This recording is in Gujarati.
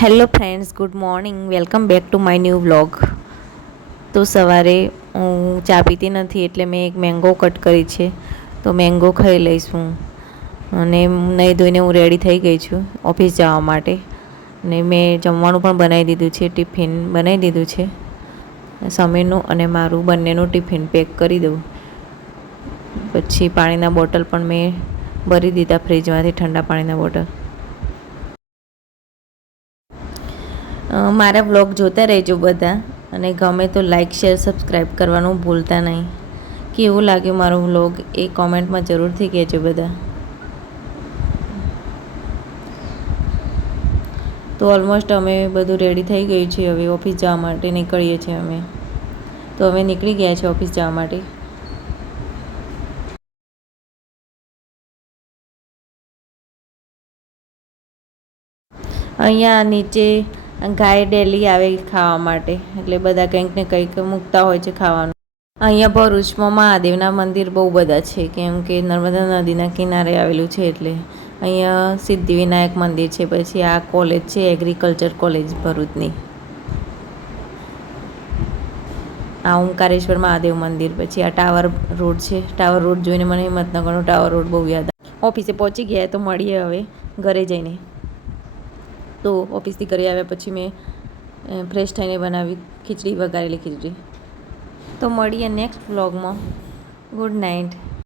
Hello friends, good morning. Welcome back to my new vlog. તો સવારે હું ચા પીતી નથી એટલે મેં એક મેંગો કટ કરી છે, તો મેંગો ખાઈ લઈશ હું. અને નહીં ધોઈને હું રેડી થઈ ગઈ છું ઓફિસ જવા માટે. અને મેં જમવાનું પણ બનાવી દીધું છે, ટિફિન બનાવી દીધું છે. સમીરનું અને મારું બંનેનું ટિફિન પેક કરી દઉં. પછી પાણીના બોટલ પણ મેં ભરી દીધા ફ્રીજમાંથી, ઠંડા પાણીના બોટલ. મારા વ્લોગ જોતા રહેજો બધા, અને ગમે તો લાઇક શેર સબસ્ક્રાઈબ કરવાનું ભૂલતા નહીં. કેવું લાગ્યું મારો વ્લોગ એ કોમેન્ટમાં જરૂરથી કહેજો બધા. તો ઓલમોસ્ટ અમે બધું રેડી થઈ ગયું છે, હવે ઓફિસ જવા માટે નીકળીએ છીએ અમે. તો અમે નીકળી ગયા છીએ ઓફિસ જવા માટે. અહીંયા નીચે ગાય ડેલી આવે ખાવા માટે, એટલે બધા કંઈક ને કંઈક મૂકતા હોય છે ખાવાનું. અહીંયા ભરૂચમાં મહાદેવના મંદિર બહુ બધા છે, કેમ કે નર્મદા નદીના કિનારે આવેલું છે. એટલે અહીંયા સિદ્ધિવિનાયક મંદિર છે, પછી આ કોલેજ છે એગ્રીકલ્ચર કોલેજ ભરૂચની, આ ઓમકારેશ્વર મહાદેવ મંદિર. પછી આ ટાવર રોડ છે, ટાવર રોડ જોઈને મને હિંમતનગરનો ટાવર રોડ બહુ યાદ આવે. ઓફિસે પહોંચી ગયા, તો મળીએ હવે ઘરે જઈને. તો ઓફિસથી ઘરે આવ્યા પછી મેં ફ્રેશ થઈને બનાવી ખીચડી, વઘારેલી ખીચડી. તો મળીએ નેક્સ્ટ વ્લોગમાં. Good night.